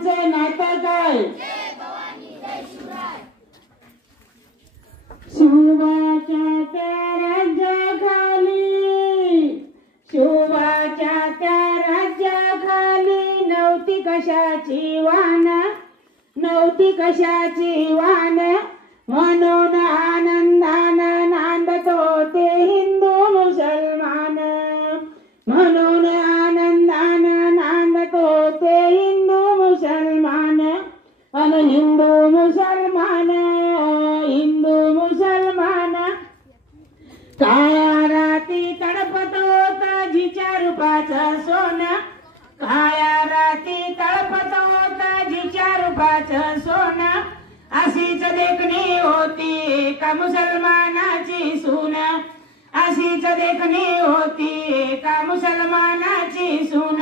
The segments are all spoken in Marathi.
आमचं नातं काय शिवबाच्या त्या राज्याखाली शिवबाच्या त्या राज्याखाली नव्हती कशाची वान नव्हती कशाची वान म्हणून आनंदानं नांदत होते हिंदू मुसलमान म्हणून आनंदानं नांदत होते हिंदू मुसलमान अन हिंदू मुसलमान काळ्या राती तडपत होता जिच्या रूपाचं सोनं काळ्या राती तडपत होता जिच्या रूपाचं सोनं अशीच देखणी होती एका मुसलमानाची सून अशीच देखणी होती एका मुसलमानाची सून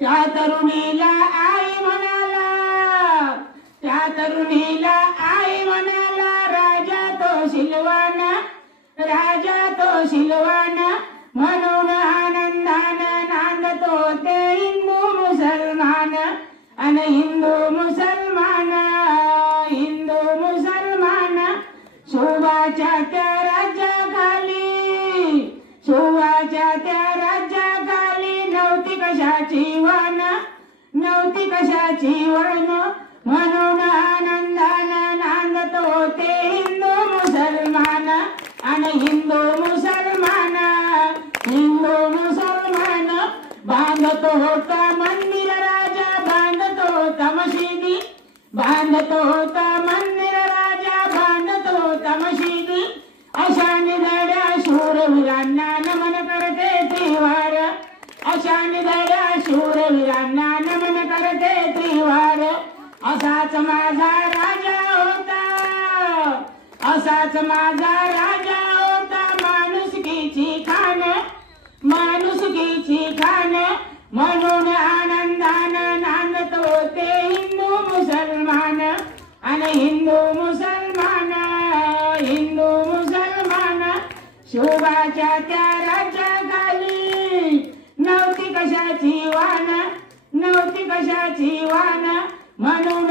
त्या तरुणीला आई म्हणाला त्या तरुणीला आई म्हणाला राजा तो शिलवान राजा तो शिलवान म्हणून आनंदानं नांदत होते हिंदू मुसलमान अन हिंदू मुसलमान शोभाच्या त्या राज्याखाली शोभाच्या त्या राज्याखाली नव्हती कशाची वान नव्हती कशाची वान म्हणून आनंदानं नांदत होते हिंदू मुसलमान आणि हिंदू मुसलमान बांधत होता मंदिर राजा बांधत होता मशिदी बांधत होता मंदिर राजा बांधत होता मशिदी अशा निधड्या शूरवीरांना नमन करते त्रिवार अशा निधड्या शूरवीरांना नमन करते त्रिवार असाच माझा राजा होता असाच माझा राजा होता माणुसकीची खान म्हणून आनंदानं नांदत होते हिंदू मुसलमान आणि हिंदू मुसलमान शोभाच्या त्या राज्याखाली नव्हती कशाची वान नव्हती कशाची वान म्हणून